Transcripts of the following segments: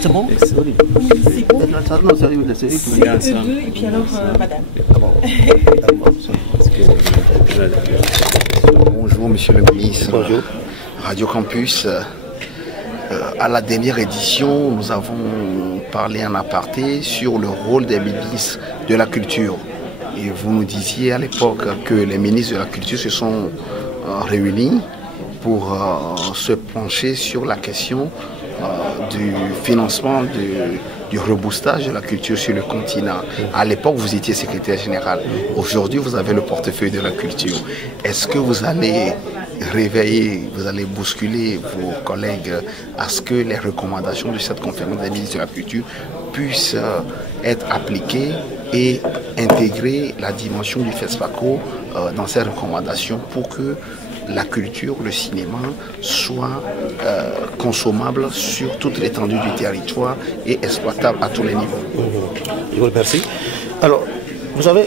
C'est bon? Oui, c'est bon. Non, sérieux, c'est eux et puis alors, madame. Bonjour, monsieur le ministre. Bonjour. Radio Campus. À la dernière édition, nous avons parlé en aparté sur le rôle des ministres de la culture. Et vous nous disiez à l'époque que les ministres de la culture se sont réunis pour se pencher sur la question du financement du reboostage de la culture sur le continent. À l'époque, vous étiez secrétaire général. Aujourd'hui, vous avez le portefeuille de la culture. Est-ce que vous allez réveiller, vous allez bousculer vos collègues à ce que les recommandations de cette conférence des ministres de la culture puissent être appliquées et intégrer la dimension du FESPACO dans ces recommandations pour que la culture, le cinéma soit consommable sur toute l'étendue du territoire et exploitable à tous les niveaux. Je vous remercie. Alors, vous savez,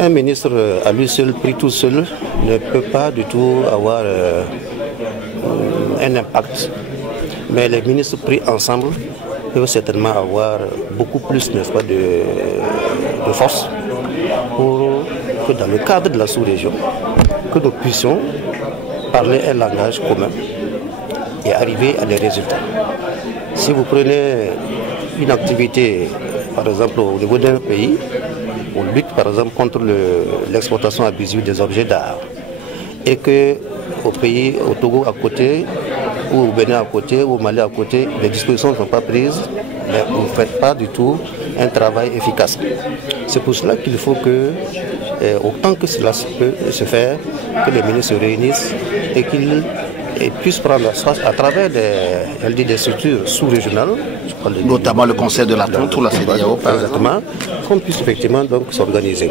un ministre à lui seul, pris tout seul, ne peut pas du tout avoir un impact. Mais les ministres pris ensemble peuvent certainement avoir beaucoup plus, n'est-ce pas, de force pour que dans le cadre de la sous-région, que nous puissions parler un langage commun et arriver à des résultats. Si vous prenez une activité, par exemple au niveau d'un pays, on lutte par exemple contre l'exploitation abusive des objets d'art, et que au pays, au Togo à côté, ou au Bénin à côté, ou au Mali à côté, les dispositions ne sont pas prises, mais vous ne faites pas du tout un travail efficace. C'est pour cela qu'il faut que, autant que cela peut se faire, que les ministres se réunissent et qu'ils puissent prendre à travers des structures sous-régionales, notamment le Conseil de l'Atlantique ou la CEDEAO, par exemple, qu'on puisse effectivement donc s'organiser.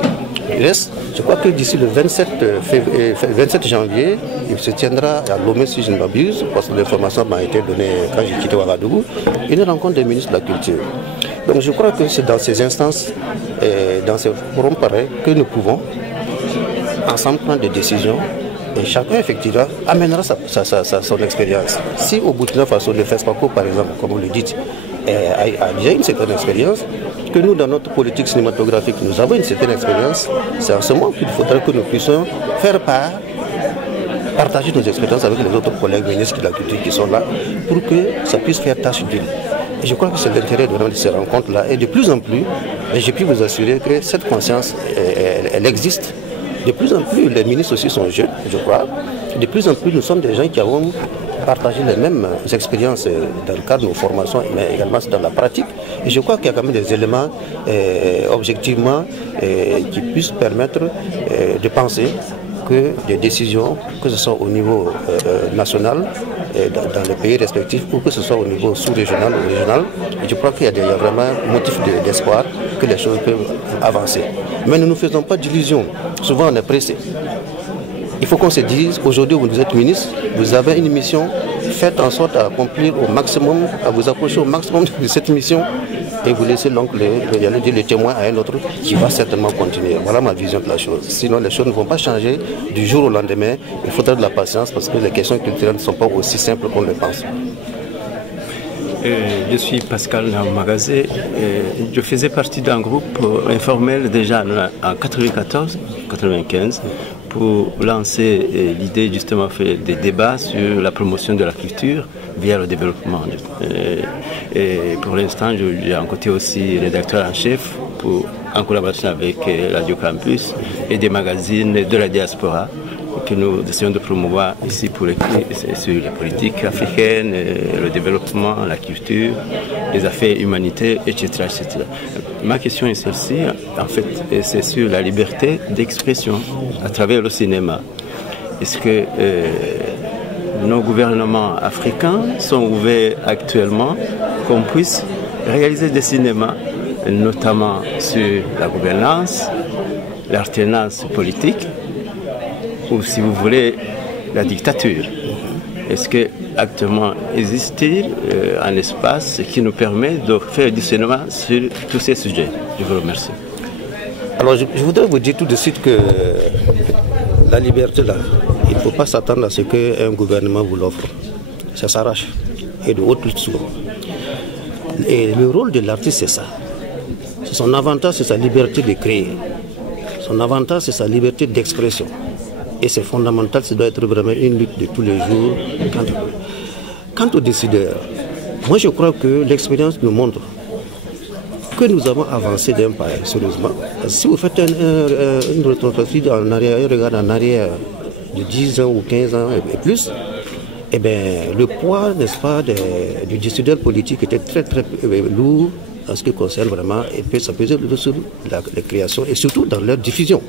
Je crois que d'ici le 27 janvier, il se tiendra à Lomé, si je ne m'abuse, parce que l'information m'a été donnée quand j'ai quitté Ouagadougou, une rencontre des ministres de la Culture. Donc je crois que c'est dans ces instances, dans ces forums pareils, que nous pouvons ensemble prendre des décisions et chacun effectivement amènera son expérience. Si au Burkina Faso, le FESPACO par exemple, comme vous le dites, a déjà une certaine expérience, que nous dans notre politique cinématographique nous avons une certaine expérience, c'est en ce moment qu'il faudra que nous puissions faire partager nos expériences avec les autres collègues ministres de la culture qui sont là, pour que ça puisse faire tâche d'huile. Et je crois que c'est l'intérêt de ces rencontres-là. Et de plus en plus, j'ai pu vous assurer que cette conscience, elle existe. De plus en plus, les ministres aussi sont jeunes, je crois. De plus en plus, nous sommes des gens qui avons partagé les mêmes expériences dans le cadre de nos formations, mais également dans la pratique. Et je crois qu'il y a quand même des éléments, objectivement, qui puissent permettre de penser que des décisions, que ce soit au niveau national, dans les pays respectifs, ou que ce soit au niveau sous-régional ou régional, je crois qu'il y a vraiment motif d'espoir que les choses peuvent avancer. Mais ne nous faisons pas d'illusions. Souvent on est pressé. Il faut qu'on se dise, aujourd'hui vous êtes ministre, vous avez une mission, faites en sorte à accomplir au maximum, à vous approcher au maximum de cette mission, et vous laissez donc le témoin à un autre qui va certainement continuer. Voilà ma vision de la chose. Sinon les choses ne vont pas changer du jour au lendemain. Il faudra de la patience parce que les questions culturelles ne sont pas aussi simples qu'on le pense. Je suis Pascal Magazé. Je faisais partie d'un groupe informel déjà en 94-95 pour lancer l'idée justement des débats sur la promotion de la culture via le développement. Et pour l'instant, j'ai un côté aussi rédacteur en chef en collaboration avec Radio Campus et des magazines de la diaspora que nous essayons de promouvoir ici pour écrire sur les politiques africaines, le développement, la culture, les affaires humanitaires, etc., etc. Ma question est celle-ci, en fait, c'est sur la liberté d'expression à travers le cinéma. Est-ce que nos gouvernements africains sont ouverts actuellement qu'on puisse réaliser des cinémas, notamment sur la gouvernance, l'alternance politique, ou si vous voulez, la dictature. Est-ce qu'actuellement existe-t-il un espace qui nous permet de faire du cinéma sur tous ces sujets? Je vous remercie. Alors je voudrais vous dire tout de suite que la liberté là, il ne faut pas s'attendre à ce qu'un gouvernement vous l'offre. ça s'arrache. Et de haute lutte souvent. Et le rôle de l'artiste, c'est ça. Son avantage, c'est sa liberté de créer. Son avantage, c'est sa liberté d'expression. Et c'est fondamental, ça doit être vraiment une lutte de tous les jours. Quant aux décideurs, moi je crois que l'expérience nous montre que nous avons avancé d'un pas, sérieusement. Si vous faites une rétrospective en arrière, un regard en arrière de 10 ans ou 15 ans et plus, eh bien, le poids, n'est-ce pas, du décideur politique était très très lourd en ce qui concerne vraiment, et ça pesait sur la création et surtout dans leur diffusion.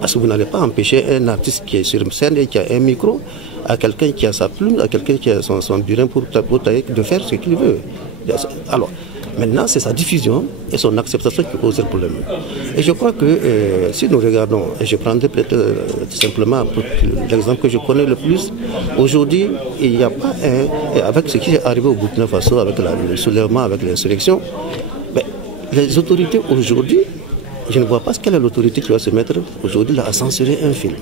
Parce que vous n'allez pas empêcher un artiste qui est sur une scène et qui a un micro à quelqu'un qui a sa plume, à quelqu'un qui a son burin pour tailler, de faire ce qu'il veut. Alors, maintenant, c'est sa diffusion et son acceptation qui pose le problème. Et je crois que si nous regardons, et je prendrai peut-être simplement l'exemple que je connais le plus, aujourd'hui, il n'y a pas avec ce qui est arrivé au Burkina Faso, avec le soulèvement, avec l'insurrection, les autorités aujourd'hui, je ne vois pas quelle est l'autorité qui va se mettre aujourd'hui à censurer un film.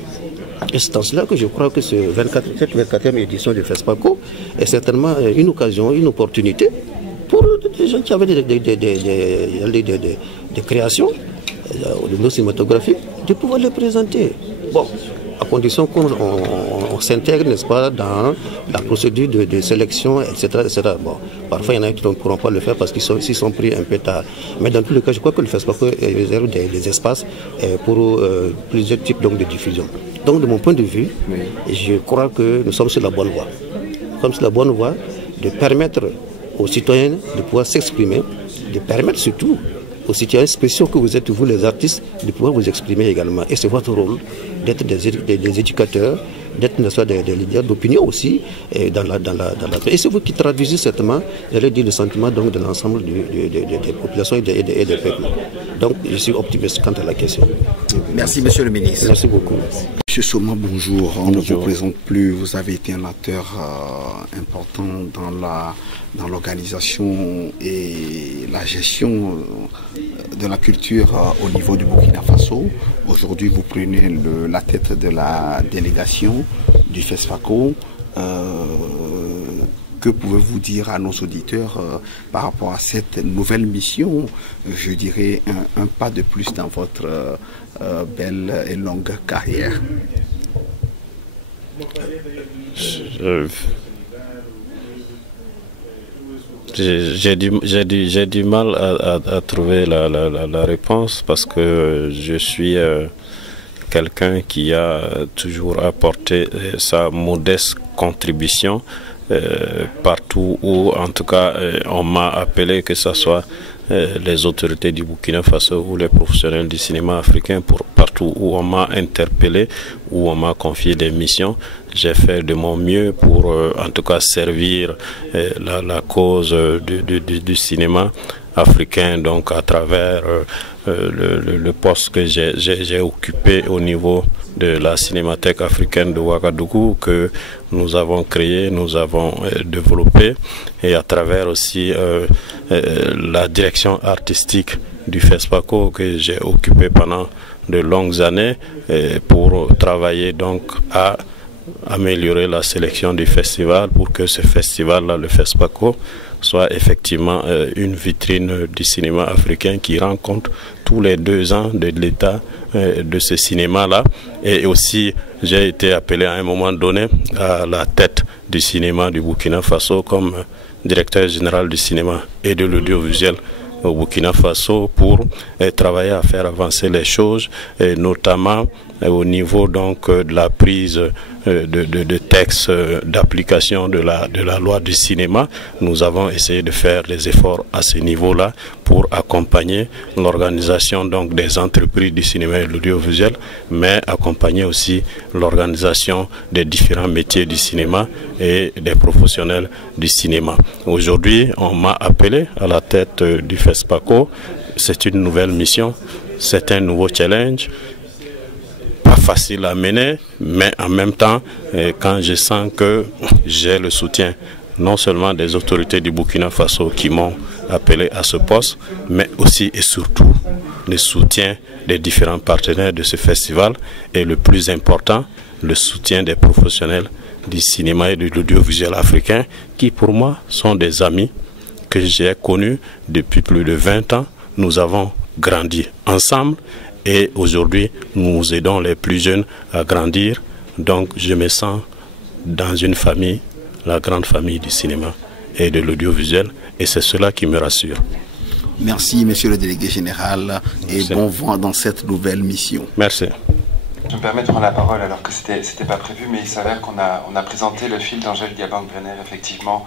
Et c'est en cela que je crois que cette 24e édition du FESPACO est certainement une occasion, une opportunité pour des gens qui avaient des créations au niveau cinématographique, de pouvoir les présenter. Bon, à condition qu'on s'intègre, n'est-ce pas, dans la procédure de sélection, etc., etc. Bon, parfois, il y en a qui ne pourront pas le faire parce qu'ils sont pris un peu tard. Mais dans tous les cas, je crois que le FESPACO réserve des espaces pour plusieurs types de diffusion. Donc, de mon point de vue, je crois que nous sommes sur la bonne voie. Nous sommes sur la bonne voie de permettre aux citoyens de pouvoir s'exprimer, de permettre surtout aux citoyens spéciaux que vous êtes, vous les artistes, de pouvoir vous exprimer également. Et c'est votre rôle d'être des éducateurs, d'être des leaders d'opinion aussi dans la. Et c'est vous qui traduisez certainement, j'allais dire, le sentiment donc, de l'ensemble des populations et des peuples. Donc je suis optimiste quant à la question. Merci Monsieur le Ministre. Merci beaucoup. Monsieur Soma, bonjour. On ne vous présente plus. Vous avez été un acteur important dans l'organisation et la gestion de la culture au niveau du Burkina Faso. Aujourd'hui, vous prenez la tête de la délégation du FESPACO. Que pouvez-vous dire à nos auditeurs par rapport à cette nouvelle mission, je dirais un pas de plus dans votre belle et longue carrière? J'ai du mal à trouver la réponse parce que je suis quelqu'un qui a toujours apporté sa modeste contribution partout où, en tout cas, on m'a appelé, que ce soit les autorités du Burkina Faso ou les professionnels du cinéma africain, partout où on m'a interpellé, où on m'a confié des missions. J'ai fait de mon mieux pour, en tout cas, servir la cause du cinéma africain, donc à travers le poste que j'ai occupé au niveau de la Cinémathèque africaine de Ouagadougou, que nous avons créé, nous avons développé, et à travers aussi la direction artistique du FESPACO que j'ai occupé pendant de longues années pour travailler donc à améliorer la sélection du festival pour que ce festival-là, le FESPACO, soit effectivement une vitrine du cinéma africain qui rend compte tous les 2 ans de l'état de ce cinéma-là. Et aussi, j'ai été appelé à un moment donné à la tête du cinéma du Burkina Faso comme directeur général du cinéma et de l'audiovisuel au Burkina Faso pour travailler à faire avancer les choses, et notamment au niveau donc de la prise de textes d'application de la loi du cinéma. Nous avons essayé de faire des efforts à ce niveau-là pour accompagner l'organisation donc des entreprises du cinéma et de l'audiovisuel, mais accompagner aussi l'organisation des différents métiers du cinéma et des professionnels du cinéma. Aujourd'hui, on m'a appelé à la tête du FESPACO. C'est une nouvelle mission, c'est un nouveau challenge. Pas facile à mener, mais en même temps, quand je sens que j'ai le soutien non seulement des autorités du Burkina Faso qui m'ont appelé à ce poste, mais aussi et surtout le soutien des différents partenaires de ce festival et le plus important, le soutien des professionnels du cinéma et de l'audiovisuel africain, qui pour moi sont des amis que j'ai connus depuis plus de 20 ans. Nous avons grandi ensemble et aujourd'hui nous aidons les plus jeunes à grandir. Donc je me sens dans une famille, la grande famille du cinéma et de l'audiovisuel, et c'est cela qui me rassure. Merci, monsieur le délégué général, et bon vent dans cette nouvelle mission. Merci. Je me permets de prendre la parole alors que c'était pas prévu, mais il s'avère qu'on a présenté le film d'Angèle Diabang-Brenner, effectivement,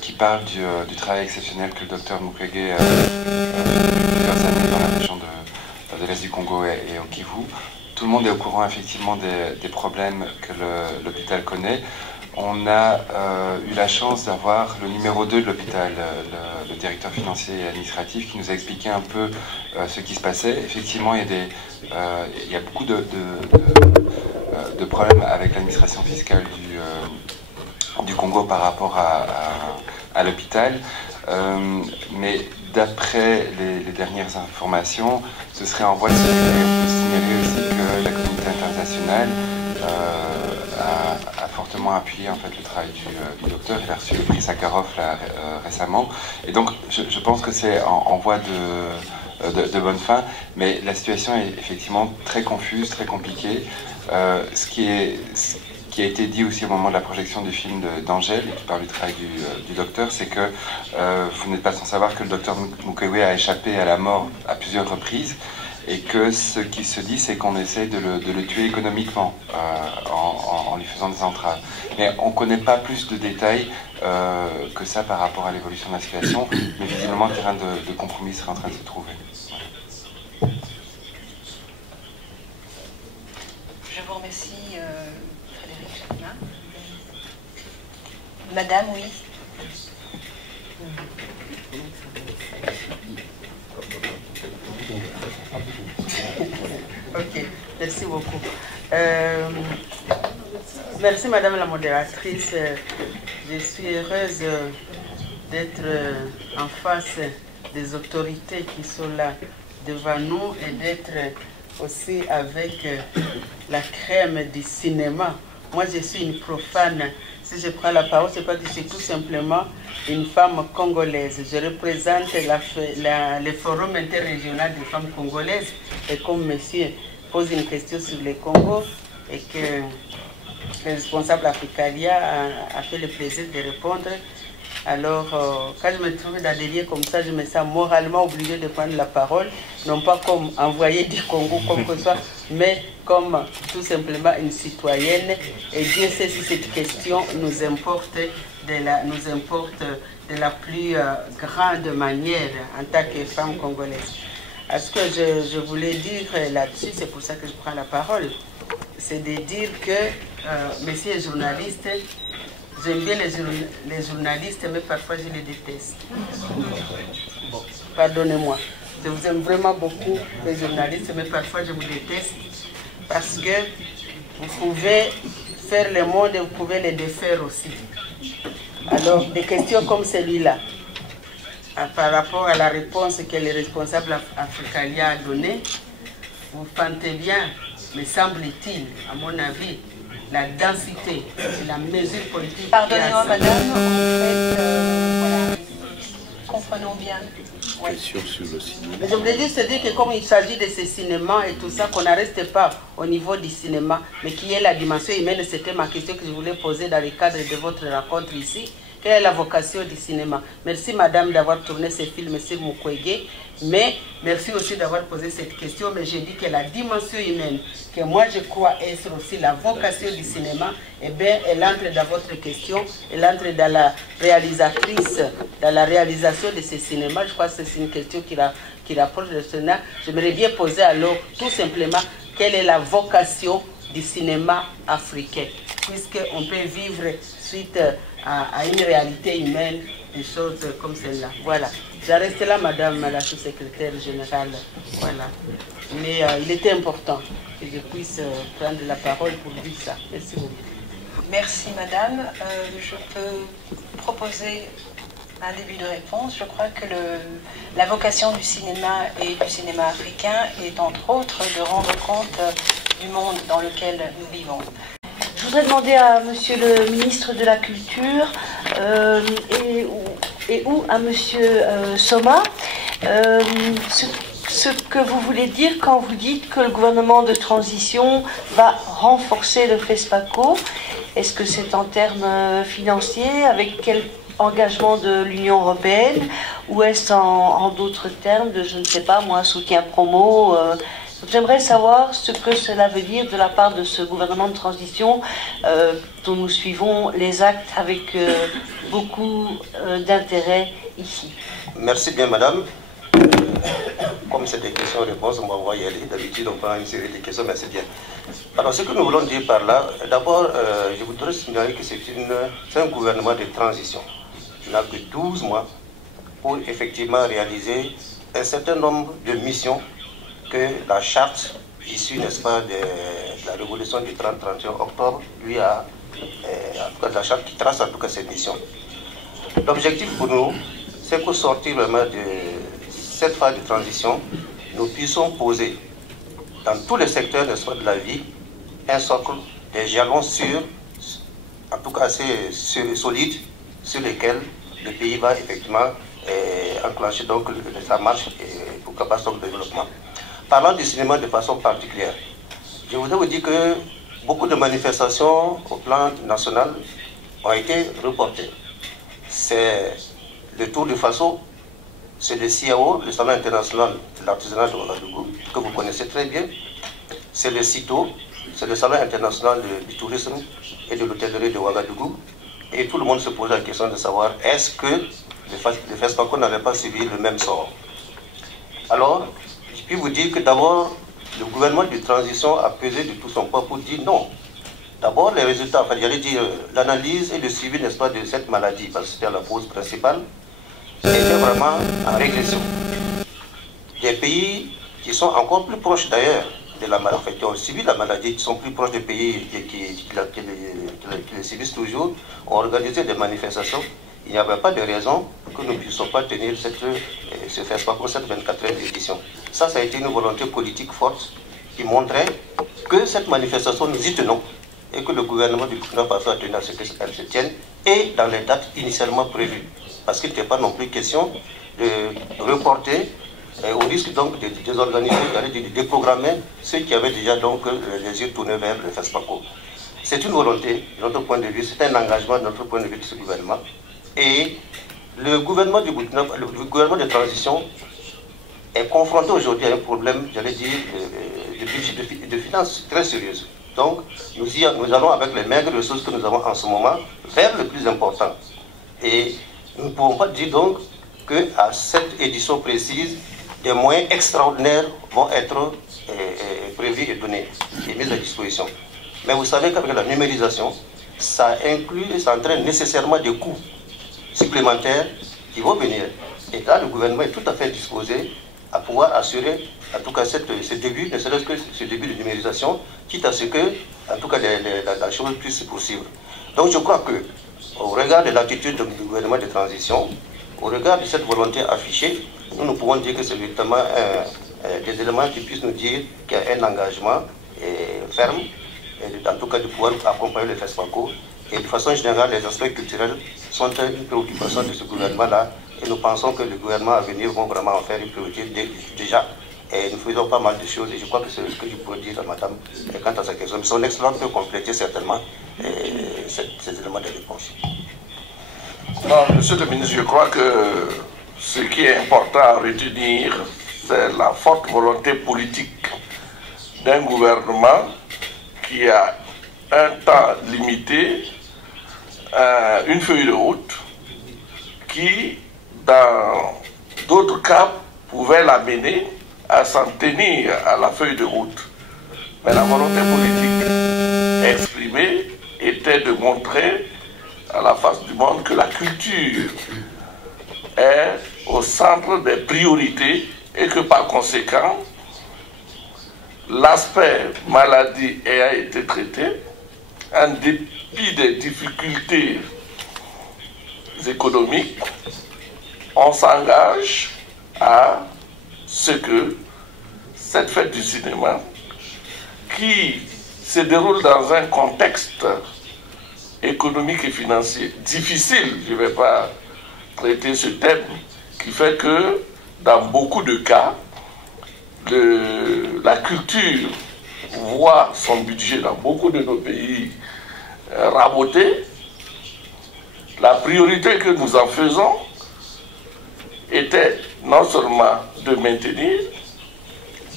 qui parle du travail exceptionnel que le docteur Mukwege a depuis plusieurs années dans la région de l'Est du Congo et au Kivu. Tout le monde est au courant effectivement des problèmes que l'hôpital connaît. On a eu la chance d'avoir le numéro 2 de l'hôpital, le directeur financier et administratif, qui nous a expliqué un peu ce qui se passait. Effectivement, il y a beaucoup de problèmes avec l'administration fiscale du Congo par rapport à l'hôpital. Mais d'après les dernières informations, ce serait en voie de signaler aussi que la communauté internationale a fortement appuyé en fait le travail du docteur. Il a reçu le prix Sakharov là, récemment, et donc je pense que c'est en voie de bonne fin, mais la situation est effectivement très confuse, très compliquée. Ce qui a été dit aussi au moment de la projection du film d'Angèle, qui parle du travail du docteur, c'est que vous n'êtes pas sans savoir que le docteur Mukwege a échappé à la mort à plusieurs reprises, et que ce qui se dit, c'est qu'on essaie de le tuer économiquement en lui faisant des entraves. Mais on ne connaît pas plus de détails que ça par rapport à l'évolution de la situation, mais visiblement le terrain de compromis serait en train de se trouver. Voilà. Je vous remercie, Frédéric Chapelain. Madame, oui. Ok, merci beaucoup. Merci Madame la modératrice. Je suis heureuse d'être en face des autorités qui sont là devant nous et d'être aussi avec la crème du cinéma. Moi je suis une profane. Si je prends la parole, c'est pas que je suis tout simplement une femme congolaise. Je représente le forum interrégional des femmes congolaises. Et comme monsieur pose une question sur le Congo et que le responsable Africalia a fait le plaisir de répondre, alors quand je me trouve dans des lieux comme ça, je me sens moralement obligée de prendre la parole, non pas comme envoyée du Congo, comme que ce soit, mais comme tout simplement une citoyenne. Et Dieu sait si cette question nous importe de la plus grande manière en tant que femme congolaise. Ce que je voulais dire là-dessus, c'est pour ça que je prends la parole, c'est de dire que, messieurs les journalistes, j'aime bien les journalistes, mais parfois je les déteste. Bon, pardonnez-moi. Je vous aime vraiment beaucoup, les journalistes, mais parfois je vous déteste parce que vous pouvez faire le monde et vous pouvez le défaire aussi. Alors, des questions comme celui-là, par rapport à la réponse que le responsable Africalia a donnée, vous pentez bien, me semble-t-il, à mon avis, la densité et la mesure politique. Pardonnez-moi, madame, en fait, voilà, comprenons bien. Ouais. Sur le cinéma. Je voulais juste dire que comme il s'agit de ce cinéma et tout ça, qu'on ne reste pas au niveau du cinéma, mais qu'il y ait la dimension humaine, c'était ma question que je voulais poser dans le cadre de votre rencontre ici. Quelle est la vocation du cinéma? Merci madame d'avoir tourné ce film sur Mukwege, mais merci aussi d'avoir posé cette question. Mais j'ai dit que la dimension humaine, que moi je crois être aussi la vocation du cinéma, eh bien elle entre dans votre question, elle entre dans la réalisatrice, dans la réalisation de ce cinéma. Je crois que c'est une question qui rapproche de cela. J'aimerais bien poser alors tout simplement quelle est la vocation du cinéma africain, puisqu'on peut vivre suite à une réalité humaine, des choses comme celle-là. Voilà. J'arrête là, madame la sous-secrétaire générale. Voilà. Mais il était important que je puisse prendre la parole pour dire ça. Merci beaucoup. Merci, madame. Je peux proposer un début de réponse. Je crois que la vocation du cinéma et du cinéma africain est entre autres de rendre compte du monde dans lequel nous vivons. Je voudrais demander à Monsieur le ministre de la Culture ou à Monsieur Soma ce que vous voulez dire quand vous dites que le gouvernement de transition va renforcer le FESPACO. Est-ce que c'est en termes financiers, avec quel engagement de l'Union européenne, ou est-ce en d'autres termes de, je ne sais pas moi, soutien promo J'aimerais savoir ce que cela veut dire de la part de ce gouvernement de transition dont nous suivons les actes avec beaucoup d'intérêt ici. Merci bien, madame. Comme c'est des questions-réponses, on va voir y aller. D'habitude, on prend une série de questions, mais c'est bien. Alors, ce que nous voulons dire par là, d'abord, je voudrais signaler que c'est un gouvernement de transition. Il n'a que 12 mois pour effectivement réaliser un certain nombre de missions que la charte issue, n'est-ce pas, de la révolution du 30-31 octobre, lui a, en tout cas, la charte qui trace en tout cas cette mission. L'objectif pour nous, c'est qu'au sortir vraiment de cette phase de transition, nous puissions poser dans tous les secteurs, n'est-ce pas, de la vie, un socle, des jalons sûrs, en tout cas assez solides, sur lesquels le pays va effectivement enclencher donc sa marche pour capacité de développement. Parlant du cinéma de façon particulière, je voudrais vous dire que beaucoup de manifestations au plan national ont été reportées. C'est le Tour de Faso, c'est le CIAO, le Salon international de l'artisanat de Ouagadougou, que vous connaissez très bien. C'est le CITO, c'est le Salon international du tourisme et de l'hôtellerie de Ouagadougou. Et tout le monde se pose la question de savoir est-ce que le FESPACO n'allait pas subir le même sort. Alors, je puis vous dire que d'abord, le gouvernement de transition a pesé de tout son poids pour dire non. D'abord, les résultats, enfin, j'allais dire l'analyse et le suivi, n'est-ce pas, de cette maladie, parce que c'était la cause principale, était vraiment en régression. Des pays qui sont encore plus proches d'ailleurs de la maladie, qui ont subi la maladie, qui sont plus proches des pays qui les subissent toujours, ont organisé des manifestations. Il n'y avait pas de raison que nous ne puissions pas tenir ce FESPACO, cette 24e édition. Ça a été une volonté politique forte qui montrait que cette manifestation, nous y tenons et que le gouvernement du Burkina Faso a tenu à ce qu'elle se tienne et dans les dates initialement prévues. Parce qu'il n'était pas non plus question de reporter au risque donc de désorganiser, de déprogrammer ceux qui avaient déjà donc les yeux tournés vers le FESPACO. C'est une volonté, de notre point de vue, c'est un engagement de notre point de vue de ce gouvernement. Et le gouvernement du Burkina, le gouvernement de transition est confronté aujourd'hui à un problème, j'allais dire, de finances très sérieuses. Donc, nous allons avec les maigres ressources que nous avons en ce moment vers le plus important. Et nous ne pouvons pas dire donc qu'à cette édition précise, des moyens extraordinaires vont être prévus et donnés et mis à disposition. Mais vous savez qu'avec la numérisation, ça inclut et ça entraîne nécessairement des coûts supplémentaires qui vont venir. Et là, le gouvernement est tout à fait disposé à pouvoir assurer, en tout cas, ce début, ne serait-ce que ce début de numérisation, quitte à ce que, en tout cas, la chose puisse se poursuivre. Donc, je crois que, au regard de l'attitude du gouvernement de transition, au regard de cette volonté affichée, nous pouvons dire que c'est notamment des éléments qui puissent nous dire qu'il y a un engagement ferme, en tout cas de pouvoir accompagner le FESPACO. Et de façon générale, les aspects culturels sont une préoccupation de ce gouvernement-là. Et nous pensons que le gouvernement à venir vont vraiment en faire une priorité déjà. Et nous faisons pas mal de choses. Et je crois que c'est ce que je peux dire à madame quant à sa question. Mais son excellence peut compléter certainement ces éléments de réponse. Non, monsieur le ministre, je crois que ce qui est important à retenir, c'est la forte volonté politique d'un gouvernement qui a un temps limité, une feuille de route, qui, dans d'autres cas, pouvait l'amener à s'en tenir à la feuille de route. Mais la volonté politique exprimée était de montrer à la face du monde que la culture est au centre des priorités et que par conséquent, l'aspect maladie ayant été traité, en dépit des difficultés économiques, on s'engage à ce que cette fête du cinéma, qui se déroule dans un contexte économique et financier difficile. Je ne vais pas traiter ce thème, qui fait que dans beaucoup de cas, la culture voit son budget dans beaucoup de nos pays raboté. La priorité que nous en faisons était non seulement de maintenir,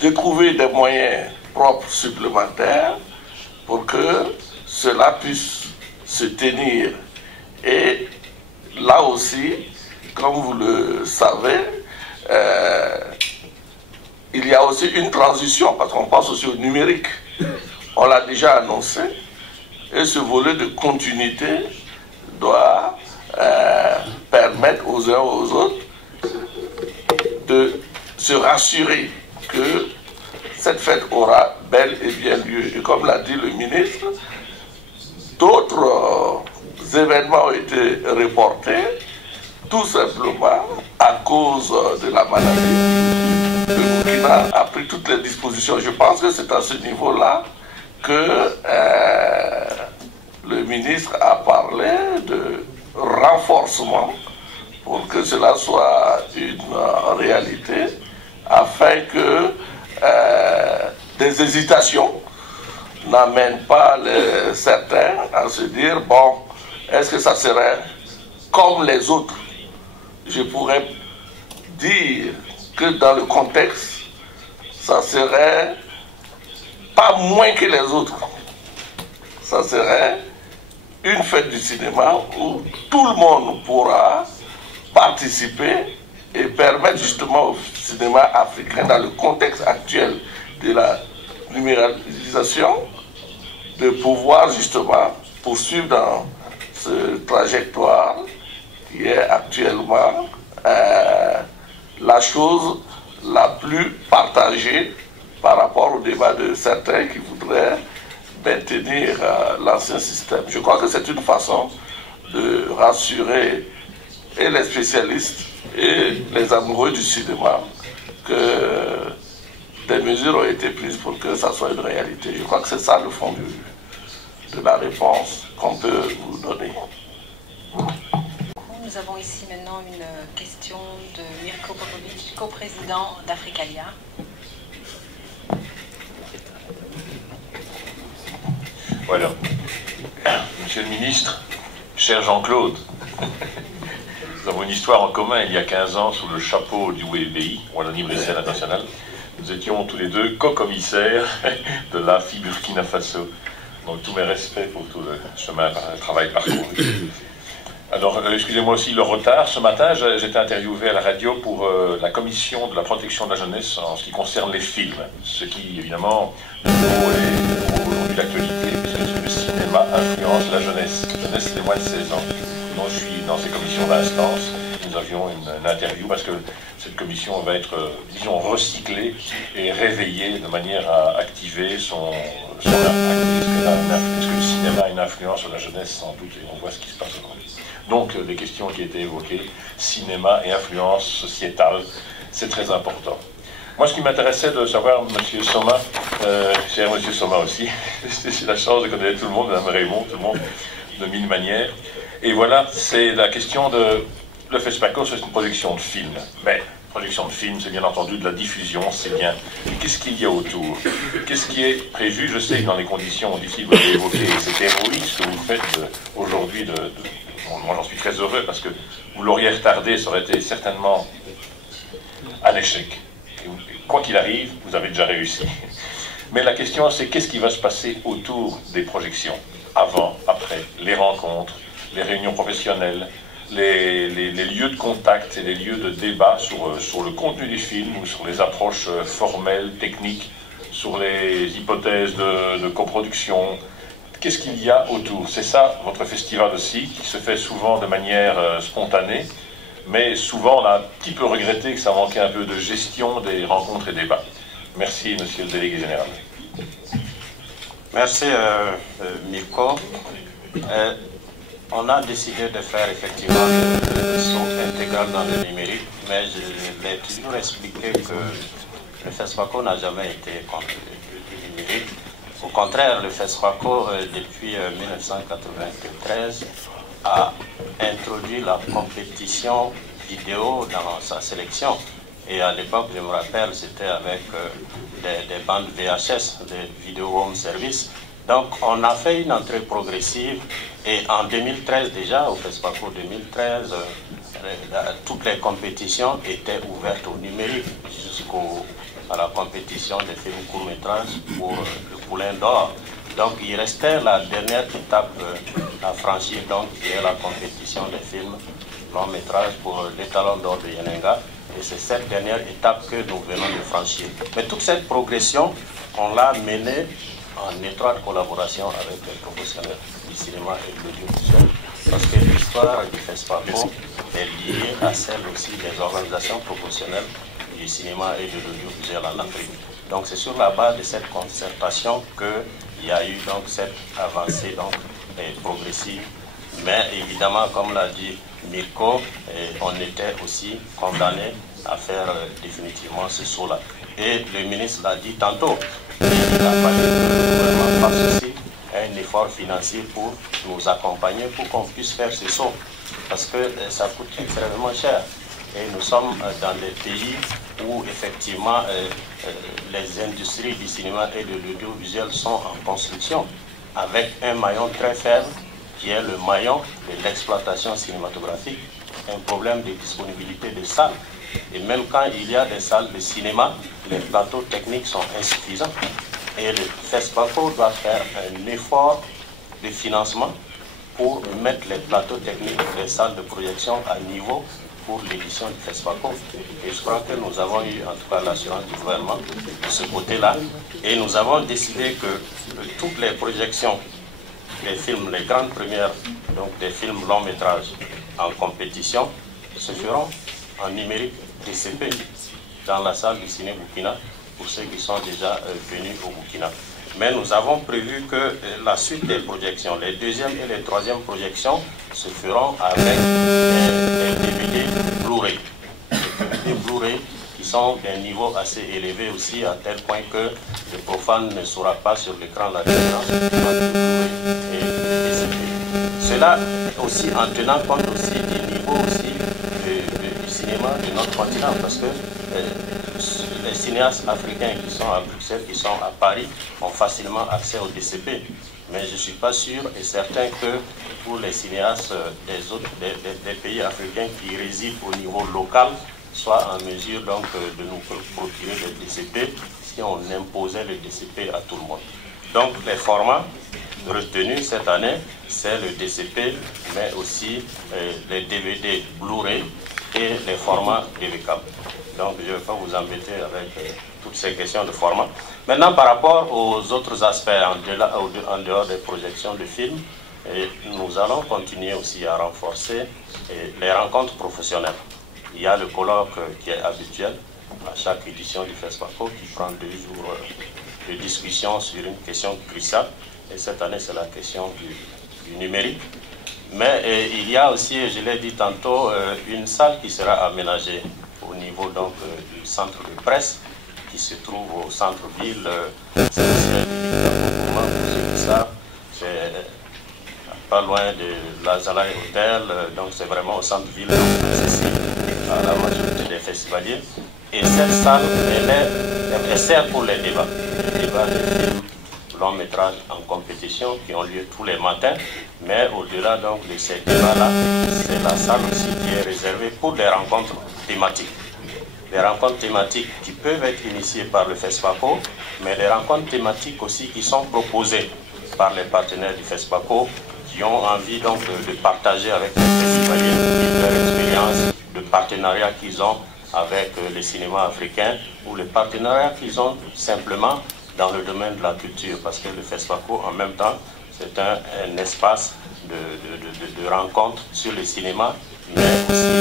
de trouver des moyens propres supplémentaires pour que cela puisse se tenir. Et là aussi, comme vous le savez, il y a aussi une transition, parce qu'on passe aussi au numérique. On l'a déjà annoncé, et ce volet de continuité doit permettre aux uns aux autres de se rassurer que cette fête aura bel et bien lieu. Et comme l'a dit le ministre, d'autres événements ont été reportés, tout simplement à cause de la maladie. Le Burkina a pris toutes les dispositions. Je pense que c'est à ce niveau-là que le ministre a parlé de renforcement pour que cela soit une réalité, afin que des hésitations n'amènent pas certains à se dire, bon, est-ce que ça serait comme les autres? Je pourrais dire que dans le contexte, ça serait pas moins que les autres. Ça serait une fête du cinéma où tout le monde pourra participer et permettre justement au cinéma africain, dans le contexte actuel de la numérisation, de pouvoir justement poursuivre dans ce trajectoire qui est actuellement la chose la plus partagée par rapport au débat de certains qui voudraient maintenir l'ancien système. Je crois que c'est une façon de rassurer et les spécialistes et les amoureux du cinéma que des mesures ont été prises pour que ça soit une réalité. Je crois que c'est ça le fond de la réponse qu'on peut vous donner. Nous avons ici maintenant une question de Mirko Popovic, coprésident d'Africalia. Voilà. Monsieur le ministre, cher Jean-Claude, nous avons une histoire en commun. Il y a 15 ans, sous le chapeau du WBI, Wallonie-Bruxelles International, nous étions tous les deux co-commissaires de l'AFI Burkina Faso. Donc tous mes respects pour tout le chemin, le travail parcouru. Alors, excusez-moi aussi le retard. Ce matin, j'étais interviewé à la radio pour la commission de la protection de la jeunesse en ce qui concerne les films. Ce qui, évidemment, est aujourd'hui l'actualité, puisque le cinéma influence la jeunesse. La jeunesse, c'est les moins de 16 ans. Donc, je suis dans ces commissions d'instance. Nous avions une interview parce que cette commission va être, disons, recyclée et réveillée de manière à activer son impact. Est-ce que le cinéma a une influence sur la jeunesse? Sans doute, et on voit ce qui se passe aujourd'hui. Donc, les questions qui étaient évoquées, cinéma et influence sociétale, c'est très important. Moi, ce qui m'intéressait de savoir, M. Soma, cher M. Soma aussi, j'ai la chance de connaître tout le monde, Mme Raymond, tout le monde, de mille manières. Et voilà, c'est la question de... Le FESPACO, c'est une projection de film. Mais, projection de film, c'est bien entendu de la diffusion, c'est bien. Mais qu'est-ce qu'il y a autour? Qu'est-ce qui est prévu? Je sais que dans les conditions difficiles, vous l'avez évoqué, c'est héroïque ce que vous faites aujourd'hui. Moi, j'en suis très heureux parce que vous l'auriez retardé, ça aurait été certainement un échec. Et quoi qu'il arrive, vous avez déjà réussi. Mais la question, c'est qu'est-ce qui va se passer autour des projections? Avant, après, les rencontres, les réunions professionnelles, les lieux de contact et les lieux de débat sur le contenu des films ou sur les approches formelles, techniques, sur les hypothèses de coproduction. Qu'est-ce qu'il y a autour? C'est ça, votre festival aussi, qui se fait souvent de manière spontanée, mais souvent on a un petit peu regretté que ça manquait un peu de gestion des rencontres et débats. Merci, monsieur le délégué général. Merci, Mirko. On a décidé de faire effectivement une son intégrale dans le numérique, mais je l'ai toujours expliqué que le FESPACO n'a jamais été contre le numérique. Au contraire, le FESPACO, depuis 1993, a introduit la compétition vidéo dans sa sélection. Et à l'époque, je me rappelle, c'était avec des bandes VHS, des Video Home Service. Donc on a fait une entrée progressive et en 2013 déjà, au FESPACO 2013, toutes les compétitions étaient ouvertes au numérique jusqu'à la compétition des films courts-métrages pour le Poulain d'Or. Donc il restait la dernière étape à franchir, donc, qui est la compétition des films long-métrages pour l'Étalon d'Or de Yenenga. Et c'est cette dernière étape que nous venons de franchir. Mais toute cette progression, on l'a menée en étroite collaboration avec les professionnels du cinéma et de l'audiovisuel. Parce que l'histoire du FESPACO est liée à celle aussi des organisations professionnelles du cinéma et de l'audiovisuel en Afrique. Donc c'est sur la base de cette concertation qu'il y a eu donc cette avancée donc, progressive. Mais évidemment, comme l'a dit Mirko, on était aussi condamné à faire définitivement ce saut-là. Et le ministre l'a dit tantôt, il a fallu que le gouvernement fasse aussi un effort financier pour nous accompagner, pour qu'on puisse faire ce saut. Parce que ça coûte extrêmement cher. Et nous sommes dans des pays où effectivement les industries du cinéma et de l'audiovisuel sont en construction, avec un maillon très faible, qui est le maillon de l'exploitation cinématographique, un problème de disponibilité de salles. Et même quand il y a des salles de cinéma, les plateaux techniques sont insuffisants. Et le FESPACO doit faire un effort de financement pour mettre les plateaux techniques des salles de projection à niveau pour l'édition du FESPACO. Et je crois que nous avons eu en tout cas l'assurance du gouvernement de ce côté-là. Et nous avons décidé que toutes les projections des films, les grandes premières, donc des films long métrages en compétition, se feront en numérique DCP dans la salle du Ciné Burkina pour ceux qui sont déjà venus au Burkina. Mais nous avons prévu que la suite des projections, les deuxièmes et les troisièmes projections, se feront avec des DVD Blu-ray. Des DVD Blu-ray qui sont d'un niveau assez élevé aussi, à tel point que le profane ne saura pas sur l'écran la différence entre Blu-ray et DCP. Cela aussi en tenant compte aussi du niveau aussi du cinéma de notre continent, parce que les cinéastes africains qui sont à Bruxelles, qui sont à Paris, ont facilement accès au DCP. Mais je ne suis pas sûr et certain que pour les cinéastes des pays africains qui résident au niveau local, soient en mesure donc de nous procurer le DCP si on imposait le DCP à tout le monde. Donc les formats retenus cette année, c'est le DCP, mais aussi les DVD Blu-ray et les formats DVCAP. Donc je ne vais pas vous embêter avec toutes ces questions de format. Maintenant, par rapport aux autres aspects, en dehors des projections de films, nous allons continuer aussi à renforcer les rencontres professionnelles. Il y a le colloque qui est habituel à chaque édition du FESPACO qui prend 2 jours de discussion sur une question cruciale. Et cette année, c'est la question du numérique. Mais il y a aussi, je l'ai dit tantôt, une salle qui sera aménagée au niveau donc, du centre de presse qui se trouve au centre-ville. C'est pas loin de la Zalaï Hotel, donc c'est vraiment au centre-ville, accessible à la majorité des festivaliers. Et cette salle, elle sert pour les débats des films long métrage en compétition qui ont lieu tous les matins, mais au-delà donc de ces débats-là, c'est la salle aussi qui est réservée pour des rencontres thématiques. Des rencontres thématiques qui peuvent être initiées par le FESPACO, mais des rencontres thématiques aussi qui sont proposées par les partenaires du FESPACO qui ont envie donc de partager avec les festivaliers leur expérience de partenariat qu'ils ont avec le cinéma africain ou le partenariat qu'ils ont simplement dans le domaine de la culture, parce que le FESPACO, en même temps, c'est un espace de rencontre sur le cinéma, mais aussi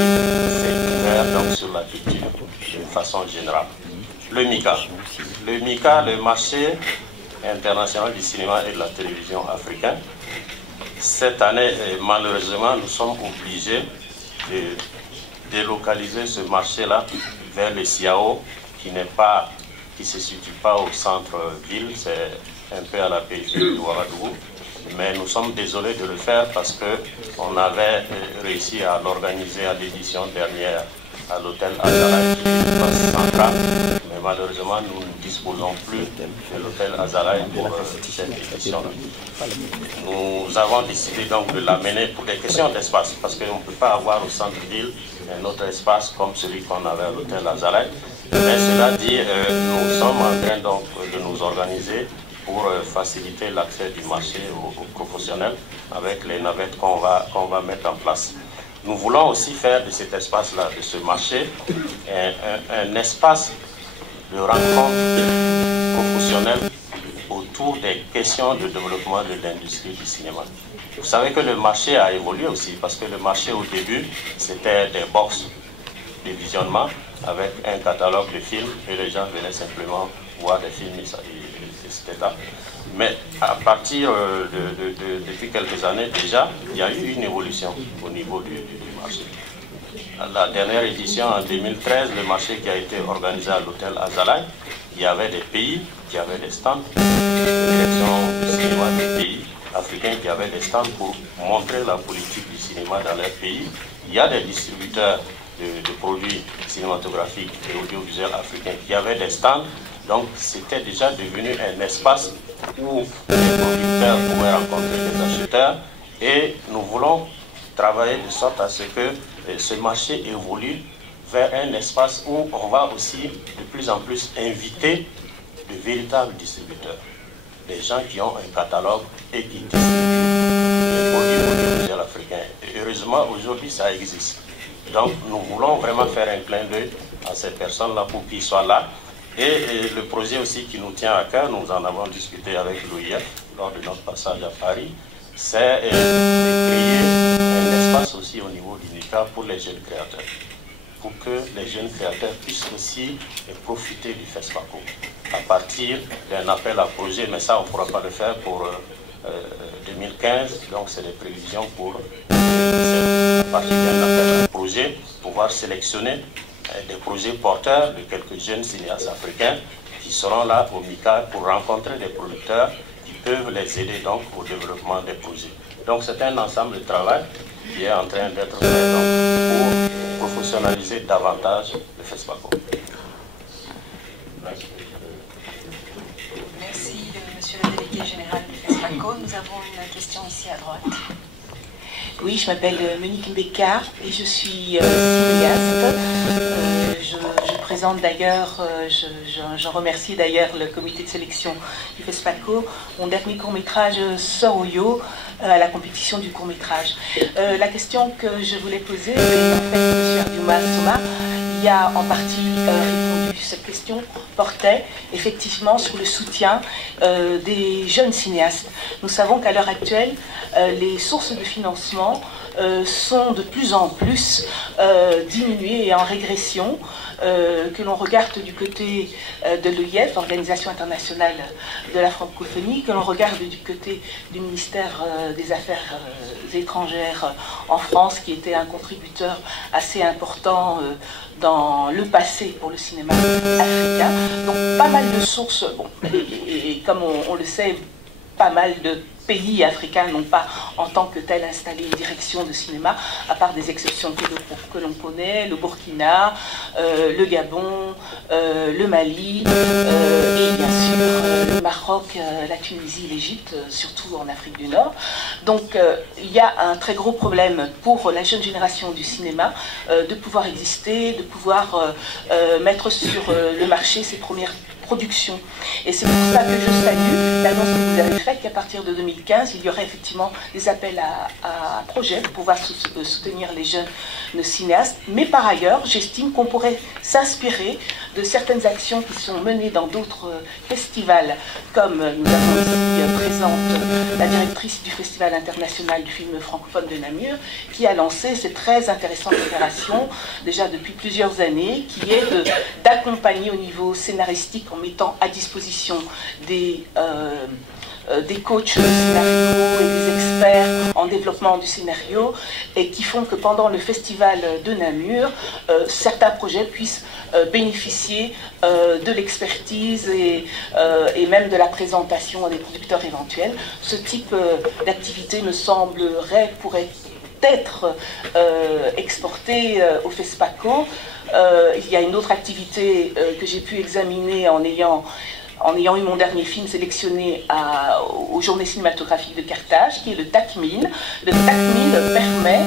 c'est ouvert donc sur la culture d'une façon générale. Le MICA. Le MICA, le marché international du cinéma et de la télévision africain. Cette année, malheureusement, nous sommes obligés de délocaliser ce marché-là vers le CIAO, qui ne se situe pas au centre-ville, c'est un peu à la périphérie de Ouagadougou. Mais nous sommes désolés de le faire parce qu'on avait réussi à l'organiser à l'édition dernière à l'hôtel Azalaï, qui est place centrale. Mais malheureusement, nous ne disposons plus de l'hôtel Azalaï pour cette édition-là. Nous avons décidé donc de l'amener pour des questions d'espace, parce qu'on ne peut pas avoir au centre-ville un autre espace comme celui qu'on avait à l'hôtel Azalaï. Mais cela dit, nous sommes en train donc de nous organiser pour faciliter l'accès du marché aux professionnels avec les navettes qu'on va mettre en place. Nous voulons aussi faire de cet espace-là, de ce marché, un espace de rencontre professionnelle autour des questions de développement de l'industrie du cinéma. Vous savez que le marché a évolué aussi, parce que le marché au début, c'était des box de visionnement avec un catalogue de films et les gens venaient simplement voir des films, etc. Mais à partir depuis quelques années déjà, il y a eu une évolution au niveau du marché. À la dernière édition, en 2013, le marché qui a été organisé à l'hôtel Azalaï, il y avait des pays qui avaient des stands, des directions du cinéma des pays africains qui avaient des stands pour montrer la politique du cinéma dans leur pays. Il y a des distributeurs de produits cinématographiques et audiovisuels africains qui avaient des stands. Donc c'était déjà devenu un espace où les producteurs pouvaient rencontrer des acheteurs, et nous voulons travailler de sorte à ce que ce marché évolue vers un espace où on va aussi de plus en plus inviter de véritables distributeurs, des gens qui ont un catalogue et qui distribuent les produits audiovisuels africains. Et heureusement aujourd'hui ça existe. Donc nous voulons vraiment faire un clin d'œil à ces personnes-là pour qu'ils soient là. Et le projet aussi qui nous tient à cœur, nous en avons discuté avec l'OIF lors de notre passage à Paris, c'est de créer un espace aussi au niveau du NICA pour les jeunes créateurs, pour que les jeunes créateurs puissent aussi profiter du FESPACO à partir d'un appel à projet, mais ça on ne pourra pas le faire pour 2015, donc c'est des prévisions pour à partir d'un appel à projet, pouvoir sélectionner des projets porteurs de quelques jeunes cinéastes africains qui seront là au MICA pour rencontrer des producteurs qui peuvent les aider donc au développement des projets. Donc c'est un ensemble de travail qui est en train d'être fait pour professionnaliser davantage le FESPACO. Merci monsieur le délégué général du FESPACO. Nous avons une question ici à droite. Oui, je m'appelle Monique Mbeka et je suis cinéaste. Je présente d'ailleurs, j'en remercie d'ailleurs le comité de sélection du FESPACO. Mon dernier court-métrage Soroyo à la compétition du court-métrage. La question que je voulais poser, en fait, M. Ardouma Soma y a en partie répondu. Cette question portait effectivement sur le soutien des jeunes cinéastes. Nous savons qu'à l'heure actuelle, les sources de financement sont de plus en plus diminuées et en régression, que l'on regarde du côté de l'OIF, Organisation internationale de la francophonie, que l'on regarde du côté du ministère des Affaires étrangères en France, qui était un contributeur assez important dans le passé pour le cinéma africain. Donc pas mal de sources, bon, et comme on le sait, pas mal de pays africains n'ont pas en tant que tel installé une direction de cinéma, à part des exceptions que l'on connaît, le Burkina, le Gabon, le Mali, et bien sûr le Maroc, la Tunisie, l'Égypte, surtout en Afrique du Nord. Donc il y a un très gros problème pour la jeune génération du cinéma de pouvoir exister, de pouvoir mettre sur le marché ses premières production. Et c'est pour ça que je salue l'annonce que vous avez faite qu'à partir de 2015, il y aurait effectivement des appels à projets pour pouvoir soutenir les jeunes cinéastes. Mais par ailleurs, j'estime qu'on pourrait s'inspirer de certaines actions qui sont menées dans d'autres festivals, comme nous avons ici présente la directrice du Festival international du film francophone de Namur, qui a lancé cette très intéressante opération, déjà depuis plusieurs années, qui est d'accompagner au niveau scénaristique en mettant à disposition des des coachs de scénario et des experts en développement du scénario, et qui font que pendant le festival de Namur, certains projets puissent bénéficier de l'expertise et même de la présentation des producteurs éventuels. Ce type d'activité me semblerait pourrait être exporté au FESPACO. Il y a une autre activité que j'ai pu examiner en ayant eu mon dernier film sélectionné aux Journées cinématographiques de Carthage, qui est le TACMIN. Le TACMIN permet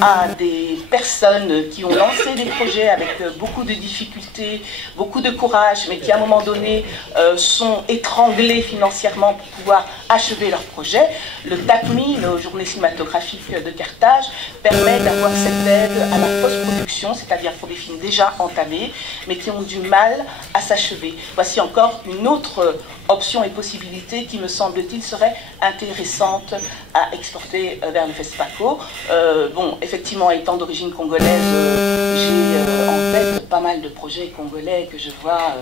à des personnes qui ont lancé des projets avec beaucoup de difficultés, beaucoup de courage, mais qui à un moment donné sont étranglées financièrement pour pouvoir achever leur projet. Le TACMIN, aux Journées cinématographiques de Carthage, permet d'avoir cette aide à la post-production, c'est-à-dire pour des films déjà entamés, mais qui ont du mal à s'achever. Voici encore une autre option et possibilité qui, me semble-t-il, serait intéressante à exporter vers le FESPACO. Bon, effectivement, étant d'origine congolaise, j'ai en tête pas mal de projets congolais que je vois,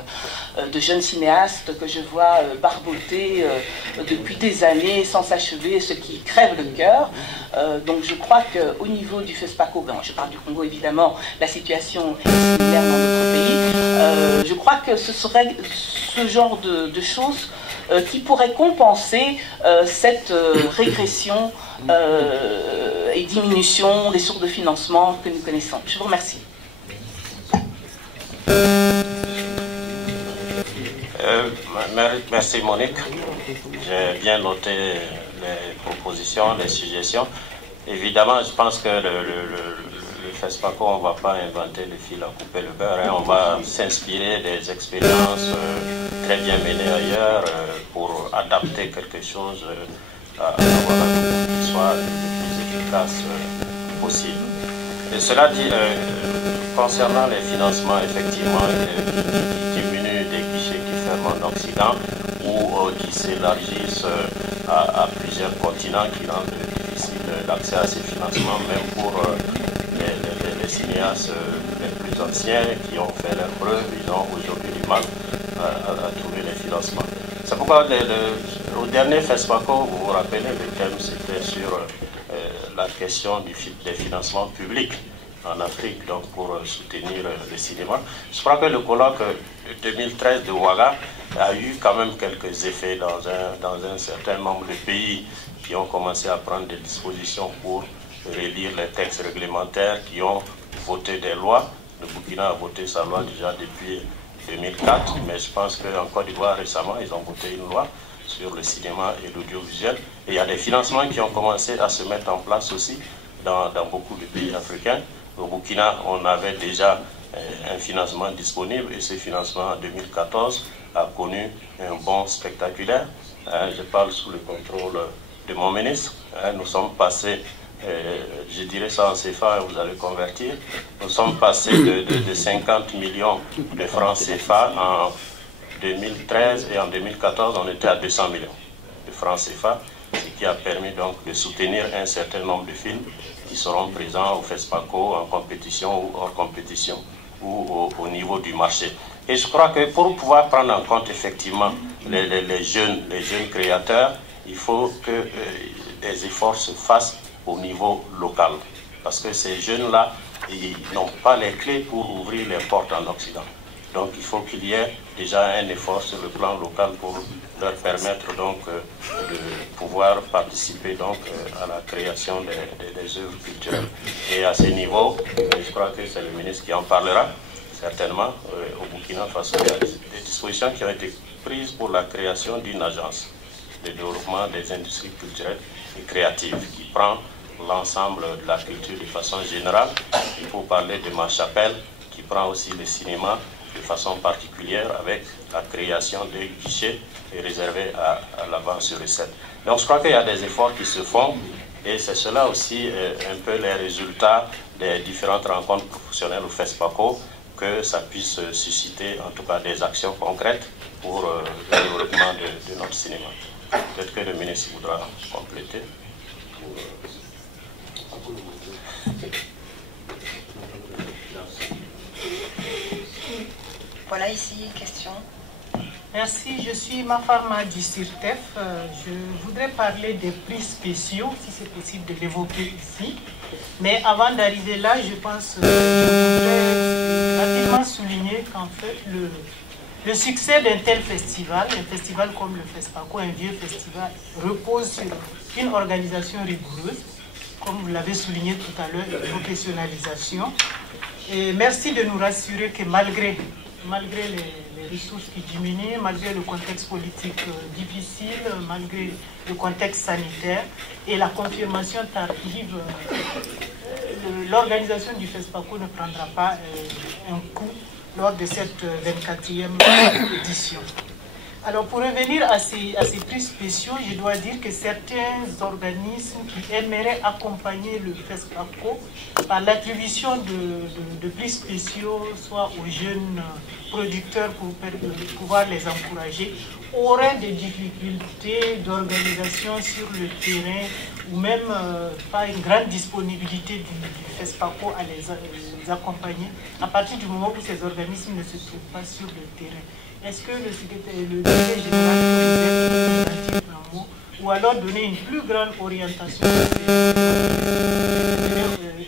de jeunes cinéastes que je vois barboter depuis des années sans s'achever, ce qui crève le cœur. Donc je crois qu'au niveau du FESPACO, ben, je parle du Congo évidemment, la situation est similaire dans notre pays. Je crois que ce serait ce genre de choses qui pourrait compenser cette régression et diminution des sources de financement que nous connaissons. Je vous remercie. Merci Monique. J'ai bien noté les propositions, les suggestions. Évidemment, je pense que le FESPACO, on ne va pas inventer le fil à couper le beurre. Hein. On va s'inspirer des expériences très bien menées ailleurs pour adapter quelque chose qui soit le plus efficace possible. Et cela dit, concernant les financements, effectivement, qui diminuent des guichets qui ferment en Occident ou qui s'élargissent à plusieurs continents, qui rendent difficile l'accès à ces financements, même pour les cinéastes les plus anciens qui ont fait leurs preuves, ils ont aujourd'hui du mal à trouver les financements. C'est pourquoi au dernier FESPACO, vous vous rappelez, le thème c'était sur la question des financements publics en Afrique, donc pour soutenir le cinéma. Je crois que le colloque de 2013 de Ouaga a eu quand même quelques effets dans un certain nombre de pays qui ont commencé à prendre des dispositions pour relire les textes réglementaires, qui ont voté des lois. Le Burkina a voté sa loi déjà depuis 2004, mais je pense qu'en Côte d'Ivoire récemment, ils ont voté une loi sur le cinéma et l'audiovisuel. Et il y a des financements qui ont commencé à se mettre en place aussi dans beaucoup de pays africains. Au Burkina, on avait déjà un financement disponible et ce financement en 2014 a connu un bond spectaculaire. Je parle sous le contrôle de mon ministre. Nous sommes passés, je dirais ça en CFA, vous allez convertir, nous sommes passés de 50 millions de francs CFA en 2013 et en 2014, on était à 200 millions de francs CFA, ce qui a permis donc de soutenir un certain nombre de films qui seront présents au FESPACO en compétition ou hors compétition ou au niveau du marché. Et je crois que pour pouvoir prendre en compte effectivement les jeunes créateurs, il faut que des efforts se fassent au niveau local. Parce que ces jeunes-là, ils n'ont pas les clés pour ouvrir les portes en Occident. Donc il faut qu'il y ait déjà un effort sur le plan local pour leur permettre donc de pouvoir participer donc à la création des œuvres culturelles. Et à ce niveau, je crois que c'est le ministre qui en parlera certainement au Burkina Faso. Il y a des dispositions qui ont été prises pour la création d'une agence de développement des industries culturelles et créatives qui prend l'ensemble de la culture de façon générale. Il faut parler de Ma Chapelle qui prend aussi le cinéma de façon particulière avec la création de guichets réservés à la vente sur recette. Donc je crois qu'il y a des efforts qui se font et c'est cela aussi un peu les résultats des différentes rencontres professionnelles au FESPACO, que ça puisse susciter en tout cas des actions concrètes pour le développement de notre cinéma. Peut-être que le ministre voudra compléter. Voilà ici, question. Merci, je suis Mafarma du CIRTEF. Je voudrais parler des prix spéciaux, si c'est possible de l'évoquer ici. Mais avant d'arriver là, je pense que je voudrais rapidement souligner qu'en fait, le succès d'un tel festival, un festival comme le FESPACO, un vieux festival, repose sur une organisation rigoureuse, comme vous l'avez souligné tout à l'heure, une professionnalisation. Et merci de nous rassurer que malgré les ressources qui diminuent, malgré le contexte politique difficile, malgré le contexte sanitaire et la confirmation tardive, l'organisation du FESPACO ne prendra pas un coup lors de cette 24e édition. Alors pour revenir à ces prix spéciaux, je dois dire que certains organismes qui aimeraient accompagner le FESPACO par l'attribution de prix spéciaux, soit aux jeunes producteurs pour pouvoir les encourager, auraient des difficultés d'organisation sur le terrain ou même pas une grande disponibilité du FESPACO à les accompagner à partir du moment où ces organismes ne se trouvent pas sur le terrain. Est-ce que le directeur général peut nous un mot ou alors donner une plus grande orientation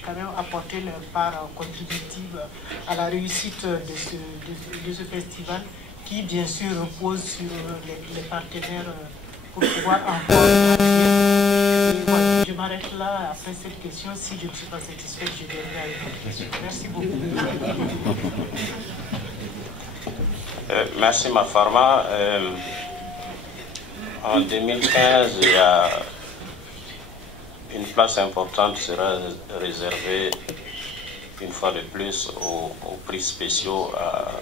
quand même apporter leur part contributive à la réussite de ce festival qui bien sûr repose sur les partenaires pour pouvoir encore voilà, je m'arrête là après cette question. Si je ne suis pas satisfaite, je viendrai à une autre question. Merci beaucoup. Merci Mafarma. En 2015, il y a une place importante qui sera réservée une fois de plus aux prix spéciaux à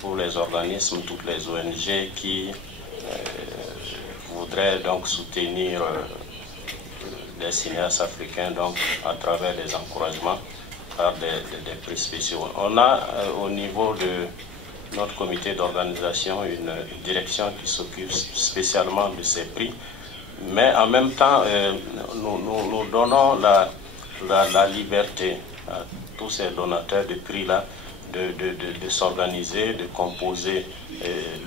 tous les organismes, toutes les ONG qui voudraient donc soutenir les cinéastes africains donc, à travers des encouragements par des prix spéciaux. On a au niveau de notre comité d'organisation une direction qui s'occupe spécialement de ces prix, mais en même temps nous donnons la liberté à tous ces donateurs de prix-là de s'organiser, de composer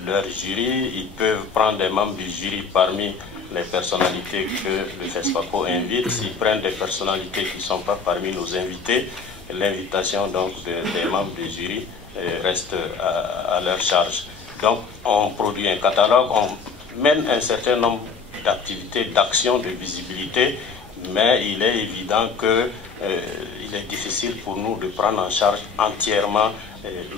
leur jury. Ils peuvent prendre des membres du jury parmi les personnalités que le FESPACO invite. S'ils prennent des personnalités qui ne sont pas parmi nos invités, l'invitation donc des membres du jury reste à leur charge. Donc on produit un catalogue, on mène un certain nombre d'activités, d'actions, de visibilité, mais il est évident que il est difficile pour nous de prendre en charge entièrement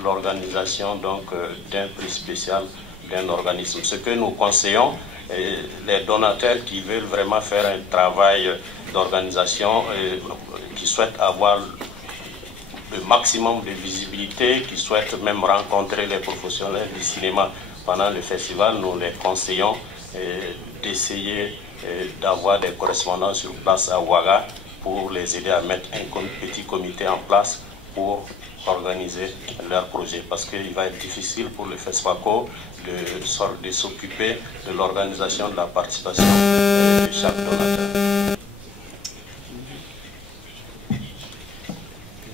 l'organisation donc d'un prix spécial d'un organisme. Ce que nous conseillons, les donateurs qui veulent vraiment faire un travail d'organisation, qui souhaitent avoir le maximum de visibilité, qui souhaitent même rencontrer les professionnels du cinéma pendant le festival, nous les conseillons d'essayer d'avoir des correspondants sur place à Ouaga pour les aider à mettre un petit comité en place pour organiser leur projet. Parce qu'il va être difficile pour le FESPACO de s'occuper de l'organisation de la participation de chaque donateur.